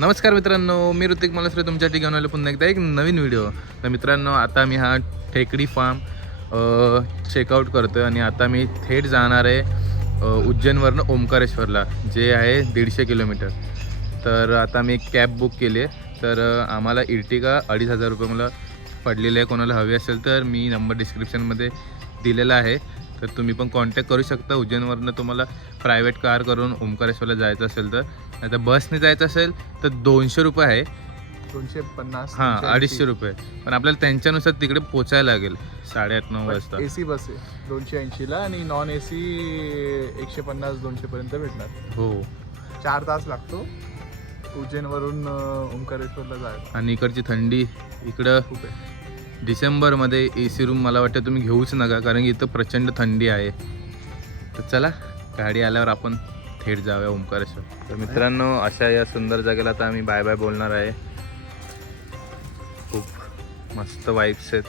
नमस्कार मित्रांनो, मी ऋतिक मलसरे तुमच्या ठिकाणी आलो पुन्हा एकदा एक नवीन व्हिडिओ. तर मित्रांनो, आता मी हा टेकडी फार्म चेकआउट करतो आहे आणि आता मी थेट जाणार आहे उज्जैनवरनं ओंकारेश्वरला, जे आहे 150 किलोमीटर. तर आता मी एक कॅब बुक केली आहे. तर आम्हाला इर्टिगा 2,500 रुपये मला पडलेले आहे. कोणाला हवी असेल तर मी नंबर डिस्क्रिप्शनमध्ये दिलेला आहे, तर तुम्ही पण कॉन्टॅक्ट करू शकता. उज्जैनवरनं तुम्हाला प्रायव्हेट कार करून ओंकारेश्वरला जायचं असेल तर, आता बसने जायचं असेल तर 200 रुपये आहे, 250. हां 250 रुपये. पण आपल्याला त्यांच्यानुसार तिकडे पोचायला लागेल 8:30-9 वाजता. AC बस आहे 280ला आणि नॉन AC 150-200 पर्यंत भेटणार. हो, 4 तास लागतो उज्जैनवरून ओंकारेश्वरला जायला. आणि इकडची थंडी इकडं खूप आहे. डिसेंबरमध्ये AC रूम मला वाटतं तुम्ही घेऊच नका, कारण की इथं प्रचंड थंडी आहे. तर चला, गाडी आल्यावर आपण थेट जाऊया ओंकारेश्वर. तर मित्रांनो, अशा या सुंदर जागेला आता आम्ही बाय बाय बोलणार आहे. खूप मस्त वाईब्स आहेत.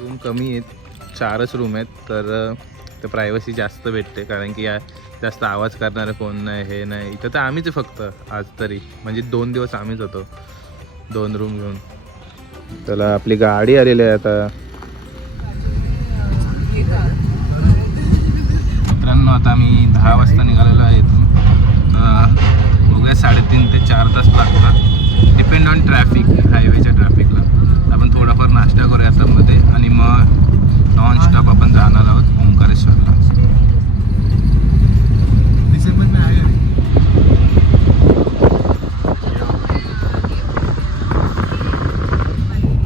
रूम कमी आहेत, 4च रूम आहेत, तर प्रायव्हसी जास्त भेटते, कारण की या जास्त आवाज करणारं कोण नाही, हे नाही. इथं तर आम्हीच फक्त आज तरी, म्हणजे 2 दिवस आम्हीच होतो 2 रूम घेऊन. चला, आपली गाडी आलेली आहे आता. मित्रांनो, आता आम्ही 10 वाजता निघालेलो आहे इथून. बघूया 3.5 ते 4 तास लागतात, डिपेंड ऑन ट्रॅफिक, हायवेच्या ट्रॅफिकला. आपण थोडाफार नाश्ता करूया आता मध्ये, आणि मग नॉन स्टॉप आपण जाणार आहोत ओंकारेश्वरला. डिसेंबर आहे.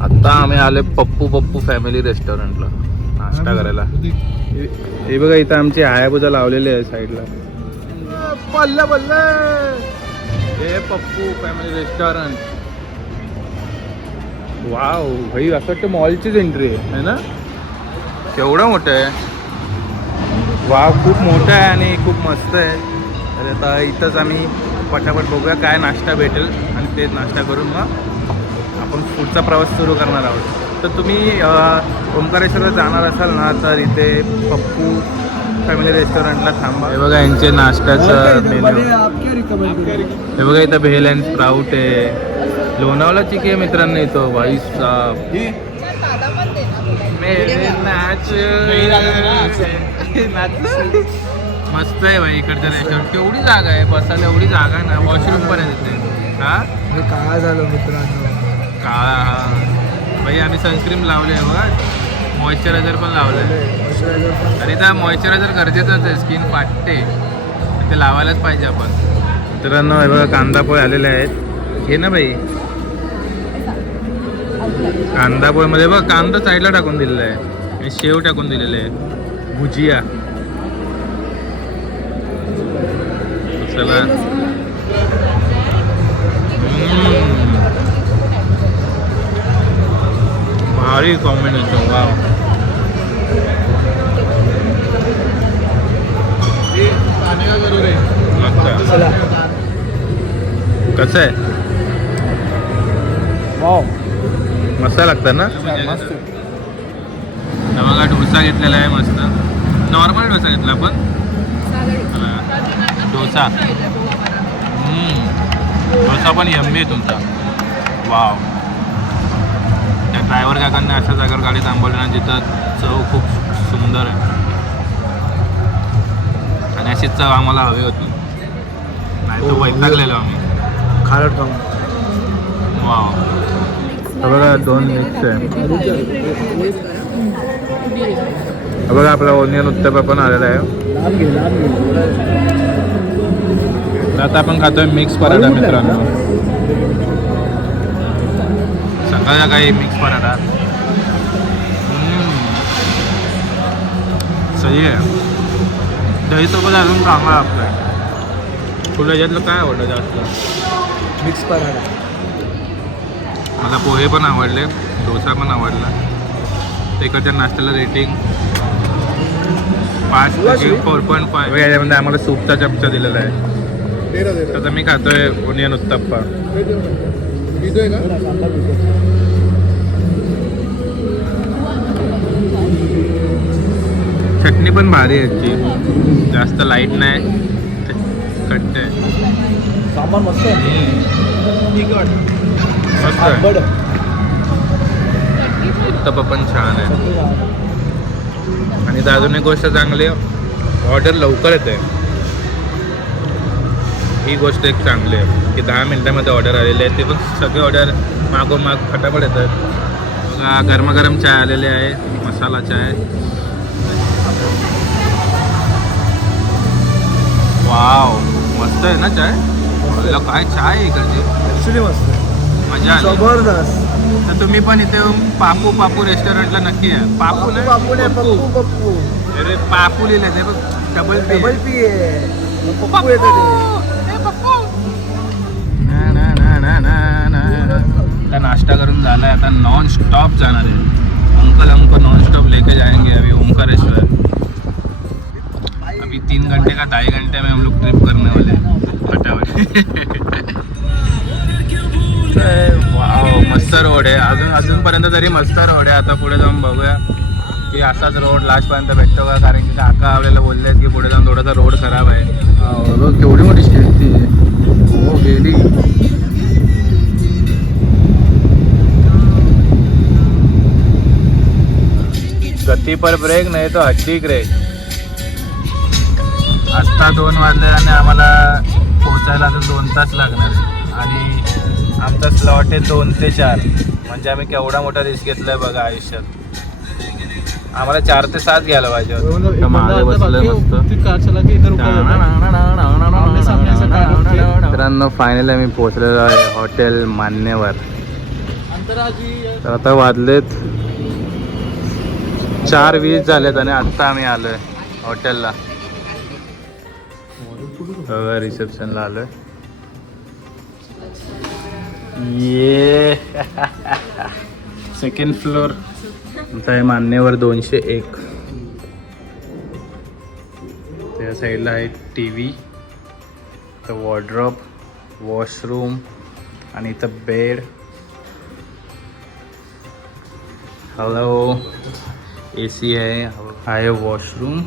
आता आम्ही आले पप्पू फॅमिली रेस्टॉरंटला नाश्ता करायला. हे बघा, इथं आमची हायाबुजा लावलेली आहे साईडला. बल्ले बल्ले, हे पप्पू फॅमिली रेस्टॉरंट. वाव भाई, असं वाटतं मॉलचीच एंट्री आहे ना. केवढं मोठं आहे. वाव, खूप मोठं आहे आणि खूप मस्त आहे. तर आता इथंच आम्ही पटापट बघूया काय नाश्ता भेटेल, आणि तेच नाश्ता करून मग आपण पुढचा प्रवास सुरू करणार आहोत. तर तुम्ही ओंकारेश्वरला जाणार असाल ना, तर इथे पप्पू फॅमिली रेस्टॉरंटला थांबा. हे बघा, यांचे नाश्त्याचं मेन्यू. हे बघा, इथं भेल अँड स्प्राउट आहे. लोणावळा चिकी आहे मित्रांनो इथं. भाई साहब, मस्त आहे भाई इकडचं रेस्टॉरंट. केवढी जागा आहे बसायला, एवढी जागा ना, वॉशरूम पण आहे तिथे. हा, काय झालं मित्रांनो, काळा भाई. आम्ही सनस्क्रीन लावले आहे बघा, मॉइश्चरायझर पण लावलं आहे. तरी तर मॉइश्चरायझर गरजेचंच आहे, स्किन फाटते, ते लावायलाच पाहिजे आपण. मित्रांनो, हे बघा, कांदा पोहे आलेले आहेत. घे ना भाई, कांदा पोहेमध्ये बघ, कांदा साईडला टाकून दिलेला आहे आणि शेव टाकून दिलेले आहे, भुजिया. चला, भारी कॉम्बिनेशन. वाव, कसं आहे. वाव, मस्त लागतं ना. मस्त. बघा, डोसा घेतलेला आहे मस्त. नॉर्मल डोसा घेतला आपण, डोसा. डोसा पण यम्मी आहे तुमचा. वाव, त्या ड्रायव्हर काकांनी अशा जागेवर गाडी थांबवली ना जिथं चव खूप सुंदर आहे, आणि अशीच चव आम्हाला हवी होती, नाही तर वैतागलेलो आम्ही खारट खाऊन. वाव, बघा 2 मिक्स आहे. बघा, आपला ओनियन उत्तप्पा पण आलेला आहे. आता आपण खातोय मिक्स पराठा मित्रांनो. सकाळच्या काही मिक्स पराठा सही आहे. दहीसोबत अजून चांगला आपलं. तुला याच्यातलं काय आवडलं जास्त? मिक्स पराठा. मला पोहे पण आवडले, डोसा पण आवडला. तिकडच्या नाश्त्याला रेटिंग 5 4.5. याच्यामध्ये आम्हाला सूपचा चमचा दिलेला आहे. आता मी खातोय ओनियन उत्तप्पा. चटणी पण भारी आहे याची, जास्त लाईट नाही, कट्टे. सामान मस्त आहे. मस्त आहे. उत्तप्पा पण छान आहे. आणि इथं अजून एक गोष्ट चांगली आहे, ऑर्डर लवकर येते. ही गोष्ट एक चांगली आहे की 10 मिनिटामध्ये ऑर्डर आलेली आहे. ते पण सगळे ऑर्डर मागोमाग फटाफट येतात. बघा गरमागरम चाय आलेली आहे, मसाला चाय. वाव, मस्त आहे ना चाय. मला काय चाय आहे इकडची, ॲक्च्युली मस्त मजा आली. जबरदस्त. तर तुम्ही पण इथे पापू पापू रेस्टॉरंटला नक्की या. पापू नाही, पप्पू. पप्पू अरे पापू लिहिलंय ते बघ, डबल पी. पी आहे. पप्पू येते आता नाश्ता करून झालाय, आता नॉन स्टॉप जाणार आहे. अंकल हमको नॉन स्टॉप लेके जाएंगे अभी ओमकारेश्वर. अभी 3 घंटे का 2.5 घंटे में हम लोग ट्रिप करने वाले हैं फटाफट. वाव, मस्त रोड आहे. अजूनपर्यंत तरी मस्त रोड आहे. आता पुढे जाऊन बघूया की असाच रोड लास्टपर्यंत भेटतो का, कारण की काका आपल्याला बोलले आहेत की पुढे जाऊन थोडासा रोड खराब आहे. केवढी मोठी स्ट्रीट ती हो गेली. गती पर ब्रेक नाही तो हड्डी ब्रेक. आत्ता 2 वाजले आणि आम्हाला पोहोचायला अजून 2 तास लागणार. आणि आमचा स्लॉट आहे 2 ते 4. म्हणजे आम्ही केवढा मोठा रिस्क घेतलाय बघा आयुष्यात. आम्हाला 4 ते 7 घ्यायला पाहिजे होतं. मागे बसलं मस्त. मित्रांनो फायनली आम्ही पोहोचलेलो आहे हॉटेल मान्यवर. तर आता वाजलेत 4:20 झालेत आणि आत्ता आम्ही आलोय हॉटेलला. रिसेप्शनला आलोय. ये सेकंड फ्लोर आमचा आहे मान्यवर 201. त्या साईडला आहे TV, इथं वॉर्डरोब, वॉशरूम आणि इथं बेड. हॅलो, AC आहे वॉशरूम.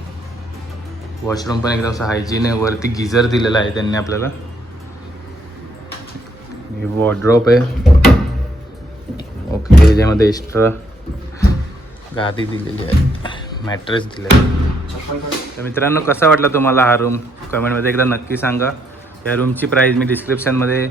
वॉशरूम पण एकदम असं हायजीन आहे. वरती गिझर दिलेला आहे त्यांनी आपल्याला. वॉर्डरोब आहे. ओके, त्याच्यामध्ये एक्स्ट्रा गादी दिलेली आहे, मॅट्रेस दिलेला आहे. तर मित्रांनो कसा वाटला तुम्हाला हा रूम कमेंटमध्ये एकदा नक्की सांगा. या रूमची प्राईस मी डिस्क्रिप्शनमध्ये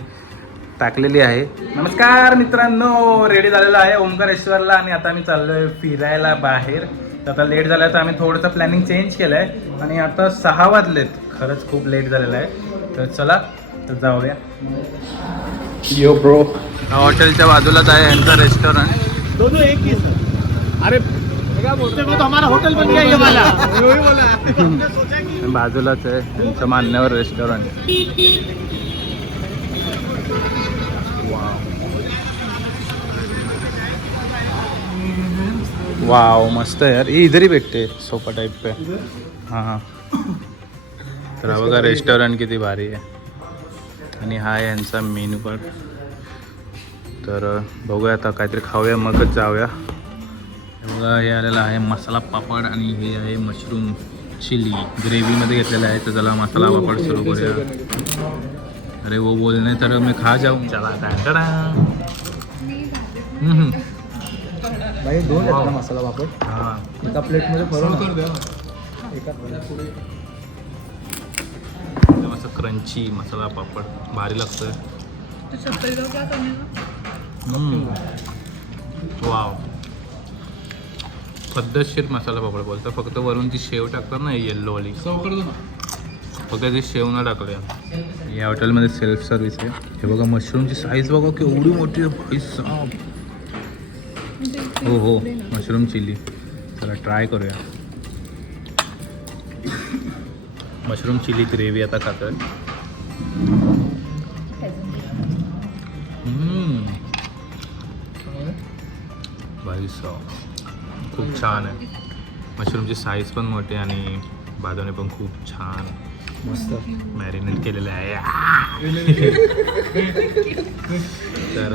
टाकलेली आहे. नमस्कार मित्रांनो, रेडी झालेला आहे ओमकारेश्वरला आणि आता आम्ही चाललो आहे फिरायला बाहेर. तर आता लेट झाला तर आम्ही थोडंसं प्लॅनिंग चेंज केलं आहे आणि आता 6 वाजलेत. खरंच खूप लेट झालेलं आहे. तर चला तर जाऊया. यो ब्रो, हॉटेलच्या बाजूलाच आहे यांचं रेस्टॉरंट. दोनों एक ही सर. अरे क्या बोलते हो, तो हमारा होटल बन गया ये वाला. वही बोला. हमने सोचा कि बाजूलाच आहे यांचं मान्यवर रेस्टॉरंट. वाव, मस्त आहे यार. ये इधर ही भेटते सोफा टाइप पे. हां, तर हा बघा रेस्टॉरंट किती भारी आहे. आणि हा आहे यांचा मेन्यू कार्ड. तर बघूया आता काहीतरी खाऊया मगच जाऊया. बघा हे आलेलं आहे मसाला पापड आणि हे आहे मशरूम चिली ग्रेव्हीमध्ये घेतलेलं आहे. तर चला मसाला पापड सुरू करूया. अरे वो बोलणे तर मी खा जाऊ. चला भाई 2 घेतला मसाला पापड. हां, एका प्लेटमध्ये भरून एका मस्त क्रंची मसाला पापड भारी लागतोय. वाव, पद्धतशीर मसाला पापड बोलतो. फक्त वरून ती शेव टाकतात ना येल्लोवाली, फक्त ती शेव न टाकल्या. या हॉटेलमध्ये सेल्फ सर्व्हिस आहे. हे बघा मशरूमची साईज बघा केवढी मोठी आहे भाई साहब. हो हो, मशरूम चिली. चला ट्राय करूया. मशरूम चिली ग्रेव्ही आता खातोय. भाई साहब खूप छान आहे. मशरूमची साईज पण मोठी आणि भाजवणे पण खूप छान मस्त मॅरिनेट केलेलं आहे. तर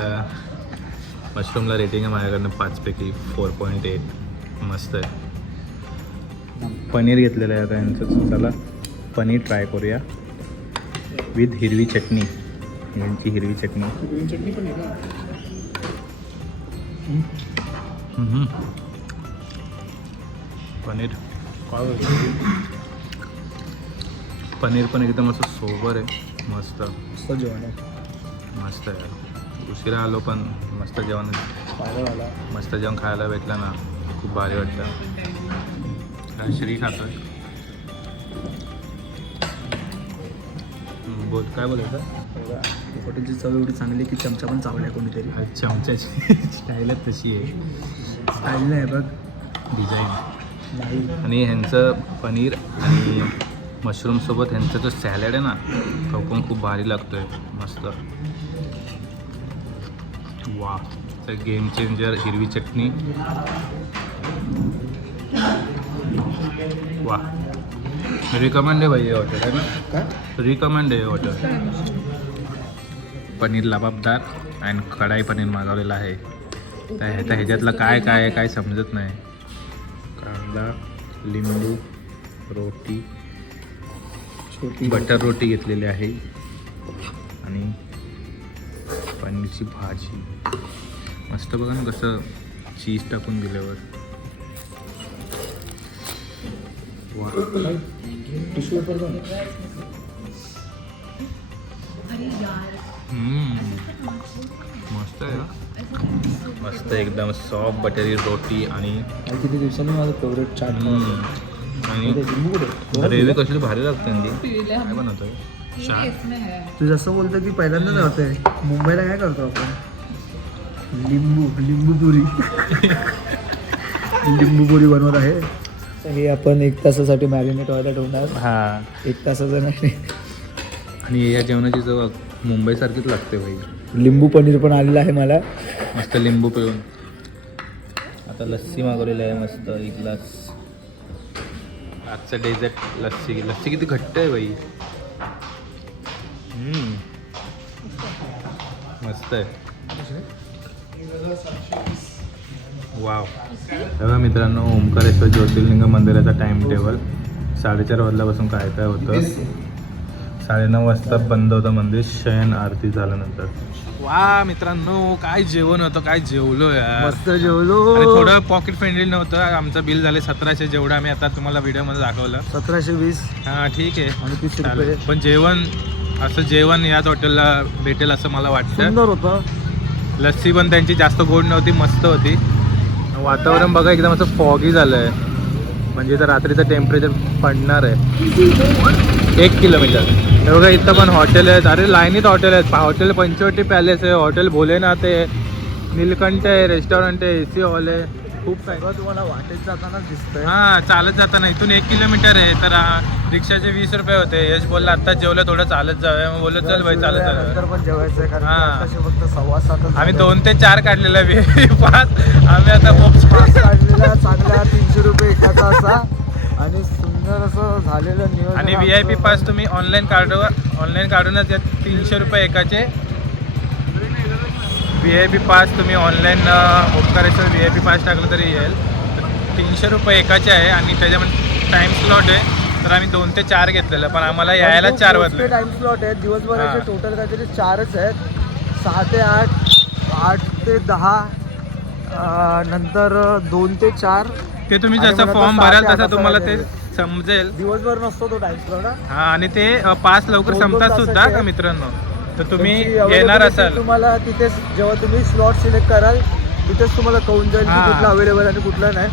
मशरूमला रेटिंग आहे माझ्याकडनं 5 पैकी 4.8. मस्त आहे. पनीर घेतलेलं आहे आता यांचं. चला पनीर ट्राय करूया विथ हिरवी चटणी. यांची हिरवी चटणी. ग्रीन चटणी पण आहे का? पनीर पनीर पण एकदम असं सोबर आहे. मस्त मस्त जेवण आहे. मस्त आहे. उशिरा आलो पण मस्त जेवण, पाहिलं मला मस्त जेवण खायला भेटलं ना, खूप भारी वाटतं. श्री खातोय. बोल काय बोलायचं. हॉटेलची चव एवढी चांगली की चमचा पण चावलाय कोणीतरी. चमच्याची स्टाईलच तशी आहे. स्टाईल नाही बघ, डिझाईन. नाही. आणि ह्यांचं पनीर आणि मशरूमसोबत ह्यांचा जो सॅलड आहे ना, तो पण खूप भारी लागतोय. मस्त. वा, गेम चेंजर हिरवी चटणी. वा, रिकमेंड आहे भाई हे हॉटेल आहे ना. काय रिकमेंड आहे हॉटेल. पनीर लबाबदार आणि कढाई पनीर मागवलेलं आहे. त्या ह्याच्यातलं काय काय आहे काय समजत नाही. कांदा, लिंबू, रोटी, छोटी बटर रोटी घेतलेली आहे आणि पनीरची भाजी. मस्त बघा ना कसं चीज टाकून दिल्यावर. वा, टिश्यू पेपर पण. मस्त आहे. मस्त एकदम सॉफ्ट बटरी रोटी आणि किती दिवसांनी माझं फेवरेट चाट. आणि ग्रेव्ही कशी भारी लागते ना ती. काय बनवतोय तू जसं बोलतो की पहिल्यांदाच होतंय. मुंबईला काय करतो आपण, लिंबू पुरी लिंबू पुरी बनवत आहे. हे आपण 1 तासासाठी मॅरिनेट व्हायला ठेवणार. हां. 1 तासाचं नाही. आणि या जेवणाची चव मुंबईसारखीच लागते भाई. लिंबू पनीर पण आलेलं आहे मला. मस्त लिंबू पिळून. आता लस्सी मागवलेली आहे मस्त 1 ग्लास. आजचं डेझर्ट लस्सी. लस्सी किती घट्ट आहे भाई. मस्त आहे. वाव. तेव्हा मित्रांनो, ओंकारेश्वर ज्योतिर्लिंग मंदिराचा टाइम टेबल 4:30 वाजल्यापासून काय काय होतं. 9:30 वाजता बंद होतं मंदिर शयन आरती झाल्यानंतर. वा मित्रांनो, काय जेवण होतं, काय जेवलो यार. मस्त जेवलो. आणि थोडं पॉकेट फ्रेंडली नव्हतं. आमचं बिल झाले 1700, जेवढं आम्ही आता तुम्हाला व्हिडिओमध्ये दाखवलं. 1720 हां ठीक आहे. आणि 30 चालेल. रुपये. पण जेवण असं जेवण याच हॉटेलला भेटेल असं मला वाटतं. सुंदर होतं. लस्सी पण त्यांची जास्त गोड नव्हती, मस्त होती. वातावरण बघा एकदम असं फॉगी झालं आहे. म्हणजे तर रात्रीचं टेम्परेचर पडणार आहे. 1 किलोमीटर. हे बघा इथं पण हॉटेल आहेत. अरे लाईनीत हॉटेल आहेत. हॉटेल पंचवटी पॅलेस आहे, हॉटेल भोलेनाथ आहे, नीलकंठ आहे, रेस्टॉरंट आहे, AC हॉल आहे. खूप काय तुम्हाला वाटेत जाताना दिसतंय. हां, चालत जाताना इथून 1 किलोमीटर आहे. तर रिक्षाचे 20 रुपये होते. यश बोलला आत्ताच जेवलं, थोडं चालत जाऊया. मग बोलत चल भाई चालत नंतर जाऊया. पण जेवायचं आहे, कारण हां. आताशी फक्त 7:15 आम्ही 2 ते 4 काढलेला पास. आम्ही आता पास काढलेला चांगला 300 रुपये एकाचा असा. आणि सुंदर असं झालेलं नियोजन. आणि VIP पास तुम्ही ऑनलाईन काढूनच 300 रुपये एकाचे. VIP पास तुम्ही ऑनलाईन ओंकारेश्वर VIP पास टाकलं तरी येईल. 300 रुपये एकाचे आहे आणि त्याच्यामध्ये टाईम स्लॉट आहे. तर आम्ही 2 ते 4 घेतलेलं, पण आम्हाला यायला 4 वाजले. टाइम स्लॉट आहेत दिवसभराचे. हां. टोटल काहीतरी 4च आहेत. 6 ते 8, 8 ते 10, नंतर 2 ते 4. ते तुम्ही आणि जसं मग फॉर्म आता भराल 6 ते तसं 8 तुम्हाला असं ते आहे. समजेल. दिवसभर नसतो तो टाइम स्लॉट. हां, आणि ते पास लवकर 2-2 संपतात तासाचे सुद्धा आहे. का मित्रांनो. तर तुम्ही तुमची येणार availability असाल. तुम्हाला तिथेच जेव्हा तुम्ही स्लॉट सिलेक्ट कराल तिथेच तुम्हाला कळून जाईल की हां. कुठलं अवेलेबल आणि कुठलं नाही.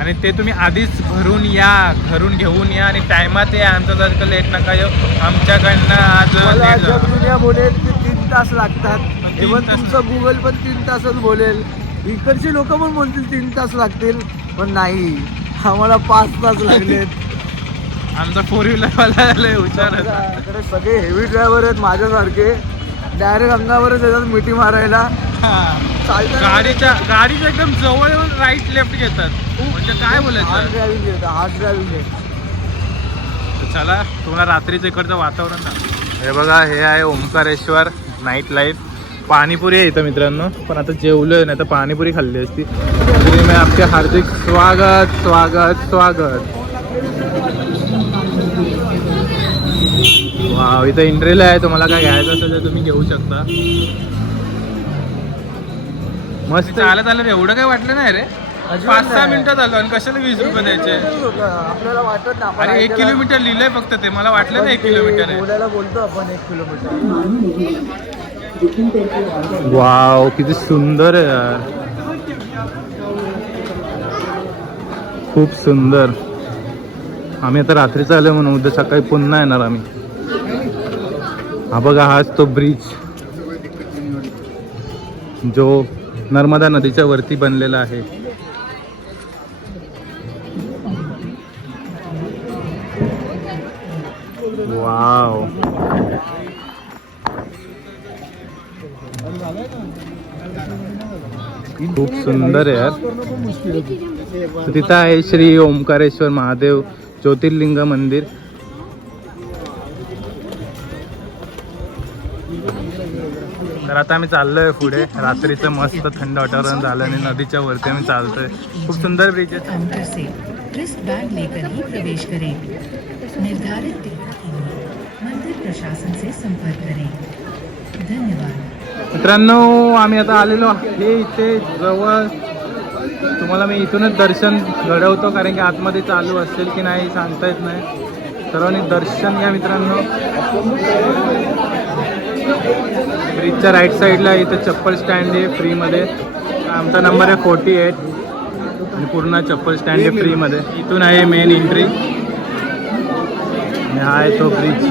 आणि ते तुम्ही आधीच भरून या, घरून घेऊन या आणि टायमात या. आमच्यासारखं लेट नका येऊ. आमच्याकडनं आज मला लेट जग दुनिया बोलेल की 3 तास लागतात. 3 इव्हन तास. तुमचं गुगल पण 3 तासच बोलेल. इकडची लोक पण बोलतील 3 तास लागतील, पण नाही, आम्हाला 5 तास लागलेत. आमचा 4 व्हीलरवाला लय हुशार आहे. इकडे सगळे हेवी ड्रायव्हर आहेत माझ्यासारखे. डायरेक्ट अंगावरच येतात मिठी मारायला. हां. चालताना गाडीच्या एकदम जवळ येऊन राईट लेफ्ट घेतात. म्हणजे काय हार्ड बोलायचं. ड्रायव्हिंग आहे, हार्ड ड्रायव्हिंग आहे. तर चला तुम्हाला रात्रीचं इकडचं वातावरण दाखवतो. हे बघा, हे आहे ओंकारेश्वर नाईट लाईफ. पाणीपुरी आहे इथं मित्रांनो, पण आता जेवलोय नाही तर पाणीपुरी खाल्ली असती. तरी मी आपके हार्दिक स्वागत स्वागत स्वागत. वाव, इथं एंट्रीला आहे. तुम्हाला काय घ्यायचं असेल तर तुम्ही घेऊ शकता. मस्त. चालत आलं एवढं काय वाटलं नाही रे. 5-6 मिनिटं झालं आणि कशाला 20 रुपये द्यायचे. आपल्याला वाटत ना अरे 1 किलोमीटर लिहिलंय फक्त ते. मला वाटलं नाही 1 किलोमीटर आहे. बोलायला बोलतो आपण 1 किलोमीटर. वाव, किती सुंदर आहे यार. खूप सुंदर. आम्ही आता रात्रीच आलो म्हणून उद्या सकाळी पुन्हा येणार आम्ही. हा बघा, हाच तो ब्रिज जो नर्मदा नदीच्या वरती बनलेला आहे. वाव, खूप सुंदर आहे यार. तर तिथं आहे श्री ओंकारेश्वर महादेव ज्योतिर्लिंग मंदिर. तर आता आम्ही चाललोय पुढे. रात्रीचं मस्त थंड वातावरण झालं आणि नदीच्या वरती आम्ही चालतोय. खूप सुंदर ब्रिज आहे. काउंटर से रिस्टबैंड लेकर ही प्रवेश करें। निर्धारित टिकट के लिए मंदिर प्रशासन से संपर्क करें। धन्यवाद। मित्रांनो, आम्ही आता आलेलो आहे इथे जवळ. तुम्हाला मी इथूनच दर्शन घडवतो, कारण की आतमध्ये चालू असेल की नाही सांगता येत नाही. सर्वांनी दर्शन घ्या मित्रांनो. ब्रिजच्या राईट साईडला इथं चप्पल स्टँड आहे फ्रीमध्ये. आमचा नंबर आहे 48 आणि पूर्ण चप्पल स्टँड आहे फ्रीमध्ये. इथून आहे मेन एंट्री आणि हा आहे तो ब्रिज.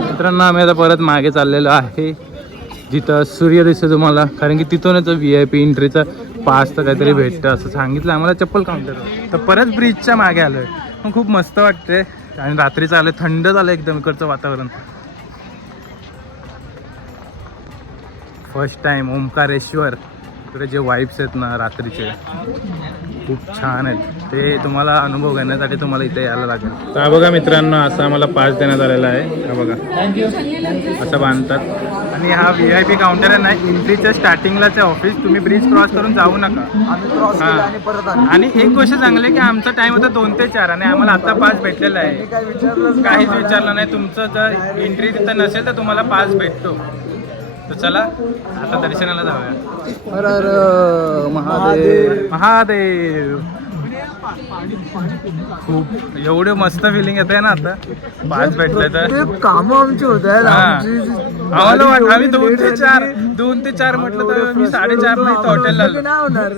मित्रांनो, आम्ही आता परत मागे चाललेलो आहे जिथं सूर्य दिसतो तुम्हाला, कारण की तिथूनच VIP एंट्रीचा पास तर काहीतरी भेटतं असं सांगितलं आम्हाला चप्पल काउंटर. तर परत ब्रिजच्या मागे आलोय. पण खूप मस्त वाटते आणि रात्रीचं आलं, थंड झालं एकदम इकडचं वातावरण. First time Omkareshwar. इकडे जे वाईब्स आहेत ना रात्रीचे खूप छान आहेत. ते तुम्हाला अनुभव घेण्यासाठी तुम्हाला इथे यायला लागेल. तर बघा मित्रांनो, असा आम्हाला पास देण्यात आलेला आहे. हा बघा, असं बांधतात. आणि हा VIP काउंटर आहे ना, एंट्रीच्या स्टार्टिंगलाच आहे ऑफिस. तुम्ही ब्रिज क्रॉस करून जाऊ नका. आम्ही क्रॉस केला आणि परत आलो. आणि एक गोष्ट चांगली आहे की आमचा टाइम होता 2 ते 4 आणि आम्हाला आता पास भेटलेला आहे. काय विचारलं काहीच विचारलं नाही. तुमचं जर एंट्री तिथं नसेल तर तुम्हाला पास भेटतो. तर चला आता दर्शनाला जाऊया. हर हर महादेव. महादेव. खूप एवढे मस्त फिलिंग येते ना आता पास भेटलंय तर. ते कामं आमची होत आहेत. आम्हाला आम्ही 2 ते 4 म्हटलं तर मी 4:30 ला इथं हॉटेलला आलो. नाही होणार.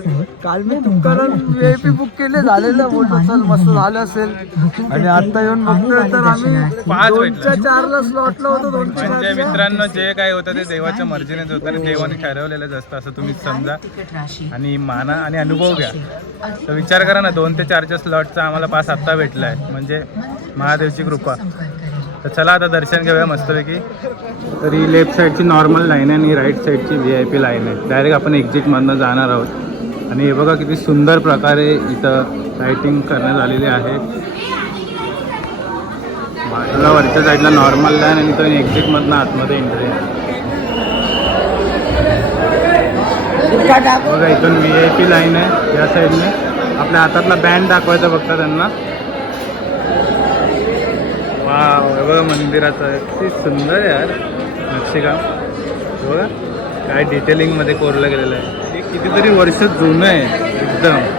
काल मी तुमच्याला VIP बुक केले, झालेलं बोलतो चल मस्त झालं असेल. आणि आता येऊन बघतोय तर आम्ही 2च्या 4ला स्लॉटला होतो. 2च्या म्हणजे 4ला. मित्रांनो, जे काय होतं ते देवाच्या मर्जीनेच होतं आणि देवाने ठरवलेलंच असतं असं तुम्ही समजा टिकट राशि आणि माना आणि अनुभव घ्या. तर विचार करा ना, 2 ते 4च्या स्लॉटचा आम्हाला पास आत्ता भेटलाय म्हणजे महादेवची कृपा. तर चला आता दर्शन घेऊया मस्तपैकी. तर ही लेफ्ट साईडची नॉर्मल लाईन आहे आणि राईट साईडची VIP लाईन आहे. डायरेक्ट आपण एक्झिटमधनं जाणार आहोत. आणि हे बघा किती सुंदर प्रकारे इथं लाईटिंग करण्यात आलेली आहे. बाजूला वरच्या साईडला नॉर्मल लाईन आणि इथं एक्झिटमधनं आतमध्ये एंट्री आहे. बघा इथून VIP लाईन आहे या साईडने. आपल्या हातातला बँड दाखवायचा फक्त त्यांना. वाव, बघा मंदिराचं किती सुंदर आहे यार नक्षीकाम. बघा काय डिटेलिंगमध्ये कोरलं गेलेलं आहे. ते कितीतरी वर्ष जुनं आहे एकदम.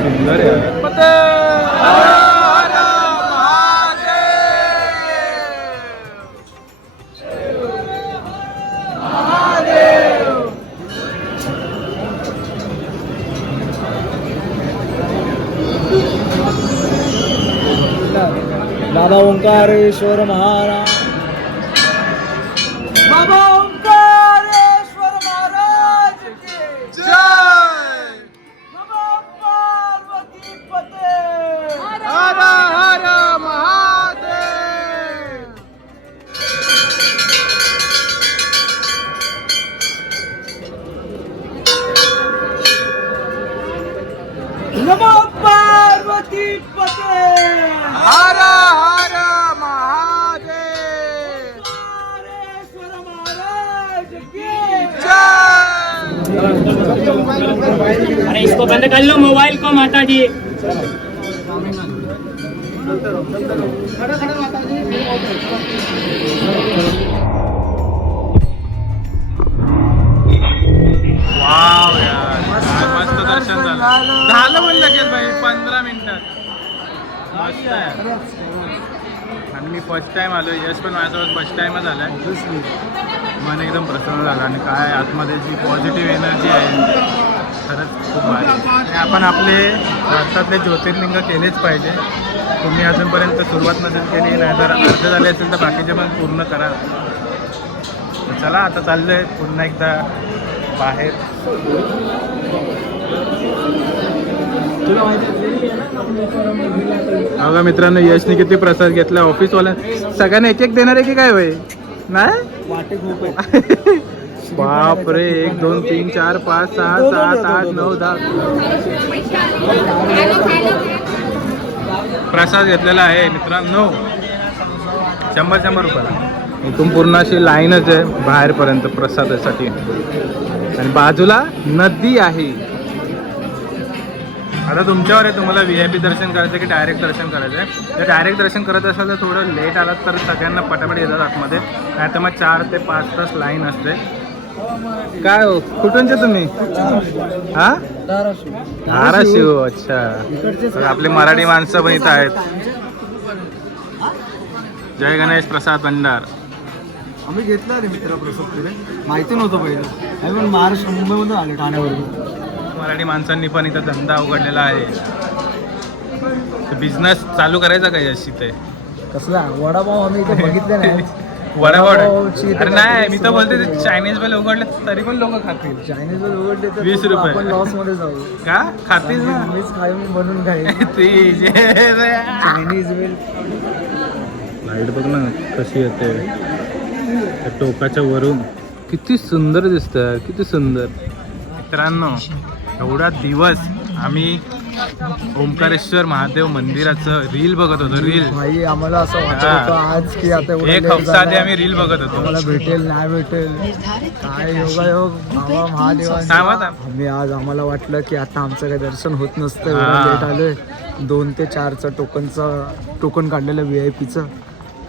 सुंदर आहे. बाबा ओंकारेश्वर महाराज. बाबा ओंकारेश्वर महाराज की जय. नमो पार्वती पते. हर हर महादेव. इसको बंद कर लो, मोबाइल को माता जी। वाव यार, मस्त दर्शन झालं पण लगेच भाई 15 मिनिटात. मस्त आहे. आणि मी फर्स्ट टाइम आलो, यश पण माझ्यासोबत फर्स्ट टाइमच आलाय. मन एकदम प्रसन्न झालं आणि काय आतमध्ये जी पॉझिटिव्ह एनर्जी आहे खरंच खूप भारी. आणि आपण आपले भारतातले ज्योतिर्लिंग केलेच पाहिजे. तुम्ही अजूनपर्यंत सुरुवात नसेल केली, नाही जर अर्ध झाले असेल तर बाकीचे पण पूर्ण करा. तर चला आता चाललोय पुन्हा एकदा बाहेर. बघा मित्रांनो, यशने किती प्रसाद घेतला. ऑफिसवाल्या सगळ्यांना एक एक देणार आहे की काय होय? नाही वाटे खूप आहे. बापरे, 1 2 3 4 5 6 7 8 9 10 प्रसाद घेतलेला आहे मित्रांनो. 100 रुपयाला. इथून पूर्ण अशी लाईनच आहे बाहेरपर्यंत प्रसादासाठी. आणि बाजूला नदी आहे. आता तुमच्यावर आहे, तुम्हाला VIP दर्शन करायचं की डायरेक्ट दर्शन करायचं आहे. जर डायरेक्ट दर्शन करत असाल तर थोडं लेट आलात तर सगळ्यांना पटापट येतात आतमध्ये, नाही तर मग 4 ते 5 तास लाईन असते. काय हो, कुठूनचे तुम्ही? हा, धाराशिव. अच्छा, तर आपले मराठी माणसं पण इथं आहेत. जय गणेश प्रसाद भंडार. आम्ही घेतला रे मित्र प्रसाद पुढे, माहिती नव्हतं पहिलं. आम्ही पण महाराष्ट्र मुंबईमधून आलो, ठाण्यावरून. मराठी माणसांनी पण इथं धंदा उघडलेला आहे. बिझनेस चालू करायचा काय अशी ते कसला वडापाव आम्ही इथे बघितले नाही. वडापाव. अरे नाही, मी तर बोलते ते चायनीज वाले उघडले तरी पण लोक खातील. चायनीज वर उघडले तर 20 रुपये. आपण लॉस मध्ये जाऊ. का खातील ना? मीच खाई, मी बनवून खाईन ती चायनीज वेल. लाईट बघ ना कशी येते त्या टोकाच्या वरून. किती सुंदर दिसतं, किती सुंदर. मित्रांनो, एवढा दिवस आम्ही ओंकारेश्वर महादेव मंदिराचं रील बघत होतो. रील भाई, आम्हाला असं वाटत होतं आज की आता एवढं एक late हफ्ता आधी झालंय. आम्ही रील बघत होतो. आम्हाला भेटेल नाही भेटेल, काय योगायोग बाबा महादेवांचा. आम्ही आज आम्हाला वाटलं की आता आमचं काही दर्शन होत नसतं, एवढं लेट आलोय. 2 ते 4चं टोकन काढलेलं VIPचं.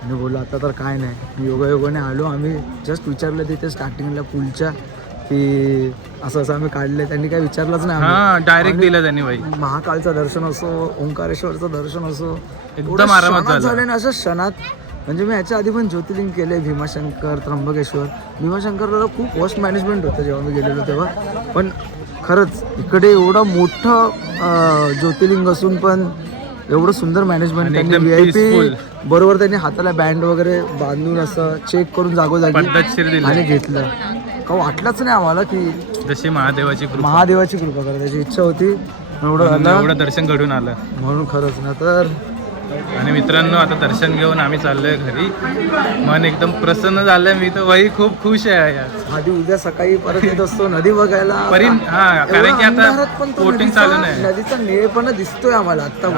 आणि बोललो आता तर काय नाही. योगायोगाने आलो आम्ही. जस्ट विचारलं तिथे स्टार्टिंगला पूलच्या की असं असं आम्ही काढले. त्यांनी काही विचारलंच नाही. हा, डायरेक्ट दिलं त्यांनी भाई. महाकालचं दर्शन असो, ओंकारेश्वरचं दर्शन असो, एकदम आरामात झालं. झालं ना अशा क्षणात. म्हणजे मी ह्याच्या आधी पण ज्योतिर्लिंग केले, भीमाशंकर, त्र्यंबकेश्वर. भीमाशंकरला खूप वर्स्ट मॅनेजमेंट होतं जेव्हा मी गेलेलो तेव्हा. पण खरंच इकडे एवढं मोठं ज्योतिर्लिंग असून पण एवढं सुंदर मॅनेजमेंट. त्यांनी VIP बरोबर त्यांनी हाताला बँड वगैरे बांधून असं चेक करून जागोजागी पद्धतशीर दिलं आणि घेतलं. का वाटलंच नाही आम्हाला की जशी महादेवाची कृपा, महादेवाची कृपा करा. त्याची इच्छा होती, एवढं दर्शन घडून आलं म्हणून खरंच ना तर. आणि मित्रांनो, आता दर्शन घेऊन आम्ही चाललोय घरी. मन एकदम प्रसन्न झालंय. मी तर वही खूप खुश आहे यार. आधी उद्या सकाळी परत येत असतो नदी बघायला. हा, कारण की आता बोटिंग चालू नाही. नदीचा निळेपणा दिसतोय आम्हाला आता.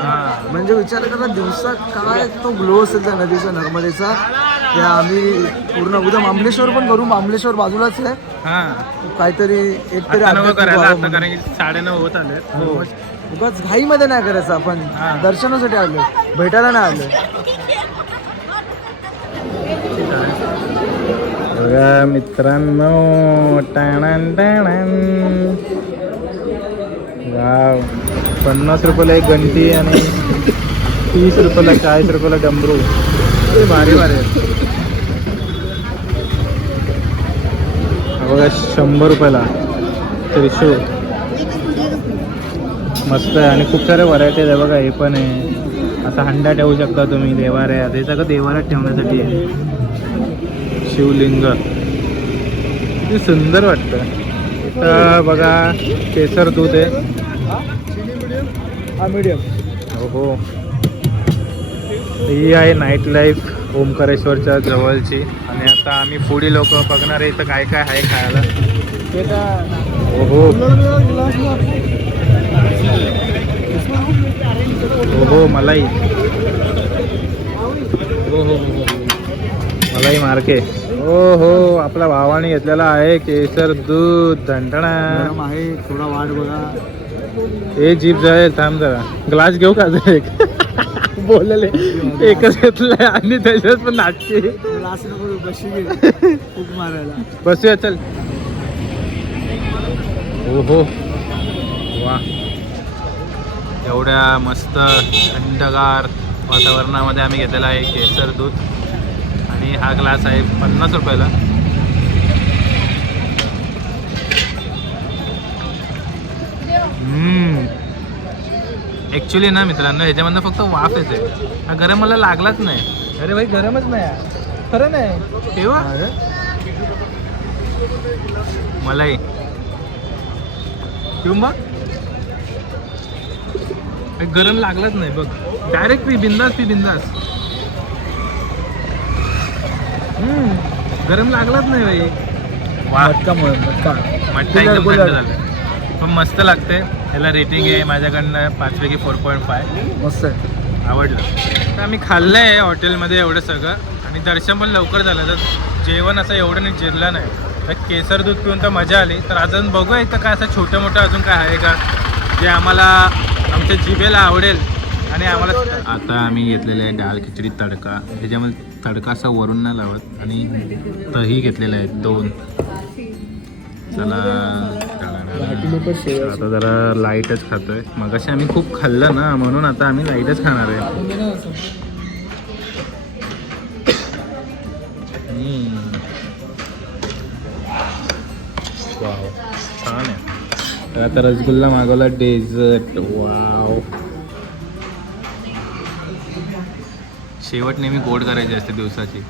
म्हणजे विचार करा, दिवसा काय तो ग्लो असेल त्या नदीचा, नर्मदेचा. त्या आम्ही पूर्ण उद्या मामलेश्वर पण करू. मामलेश्वर बाजूलाच आहे. हा, काहीतरी एकतरी आता नको करायला आता, कारण की 9:30 होत आले. उगाच घाईमध्ये नाही करायचं. आपण दर्शनासाठी आलो, भेटायला नाही आलो. बघा मित्रांनो, वाव, 50 रुपयाला एक घंटी आणि 30 रुपयाला 40 रुपयाला डमरू. भारी भारी आहे. बघा 100 रुपयाला त्रिशूळ. मस्त आहे. आणि खूप सारे व्हरायटीज आहे बघा. हे पण आहे, असा हंडा ठेवू शकता तुम्ही. देवारे आहे, हे सगळं देवाऱ्यात ठेवण्यासाठी आहे. शिवलिंग किती सुंदर वाटतं. इथं बघा केसर दूध आहे. हा मीडियम. हो, ही आहे नाईट लाईफ ओंकारेश्वरच्या जवळची. आणि आता आम्ही पुढील लोक बघणार आहे इथं काय काय आहे खायला. हो हो, मलाई. हो, मलाई मार्के. हो, आपल्या भावाने घेतलेला आहे केसर दूध. धंटणा आहे. थोडा वाट बघा. ए जीप जाईल, थांब जरा. ग्लास घेऊ का एक? बोलले एकच घेतलंय आणि त्याच्यात पण नाटकी. क्लास नको बशी घे फूक मारायला. बसूया चल. ओहो वा, एवढ्या मस्त थंडगार वातावरणामध्ये आम्ही घेतलेला आहे केसर दूध. आणि हा ग्लास आहे 50 रुपयाला. ॲक्च्युली ना मित्रांनो, ह्याच्यामधनं फक्त वाफ येते. हा गरम मला लागलाच नाही. अरे भाई गरमच नाही, खरं नाही. तेव्हा मलाही पिऊन बघ, गरम लागलाच नाही बघ. डायरेक्ट पी, बिंदास पी, बिंदास. गरम लागलाच नाही भाई. वा, मट्टा एकदम थंड झालं, पण मस्त लागते. ह्याला रेटिंग आहे माझ्याकडनं 5 पैकी 4.5. मस्त आहे, आवडलं. तर आम्ही खाल्लं आहे हॉटेलमध्ये एवढं सगळं, आणि दर्शन पण लवकर झालं. तर जेवण असं एवढं नाही जिरलं नाही. तर केसर दूध पिऊन तर मजा आली. तर अजून बघूया इथं काय असं छोटं मोठं अजून काय आहे का जे आम्हाला आमच्या जिभेला आवडेल. आणि आम्हाला आता आम्ही घेतलेलं आहे डाळ खिचडी तडका. ह्याच्यामध्ये तडका असा वरून नाही लावत. आणि दही घेतलेलं आहे 2. चला आता जरा लाईटच खातोय. मगाशी आम्ही खूप खाल्लं ना, म्हणून आता आम्ही लाईटच खाणार आहे. वाव, छान आहे. तर आता रसगुल्ला मागवला, डेझर्ट. वाव, शेवट नेहमी गोड करायची असते दिवसाची.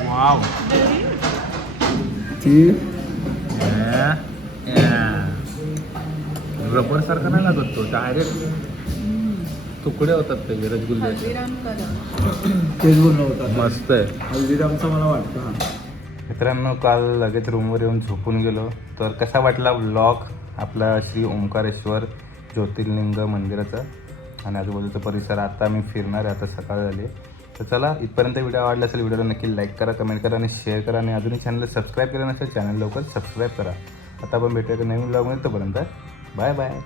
वाव, ती रबर सारखा नाही लागत तो, डायरेक्ट तुकडे होतात ते रसगुल्ल्याचे. तेच बोलणं होतं. मस्त आहे. हल्दीरामचं मला वाटतं. मित्रांनो, काल लगेच रूमवर येऊन झोपून गेलो. तर कसा वाटला व्लॉग आपला श्री ओंकारेश्वर ज्योतिर्लिंग मंदिराचा आणि आजूबाजूचा परिसर. आता आम्ही फिरणार आहे, आता सकाळ झाली. तर चला, इथपर्यंत व्हिडिओ आवडला असेल व्हिडिओला नक्की लाईक करा, कमेंट करा आणि शेअर करा. आणि अजूनही चॅनलला सबस्क्राईब केलं नसेल चॅनल लवकर सबस्क्राईब करा. आता आपण भेटूया नवीन व्लॉगमध्ये. तोपर्यंत बाय बाय.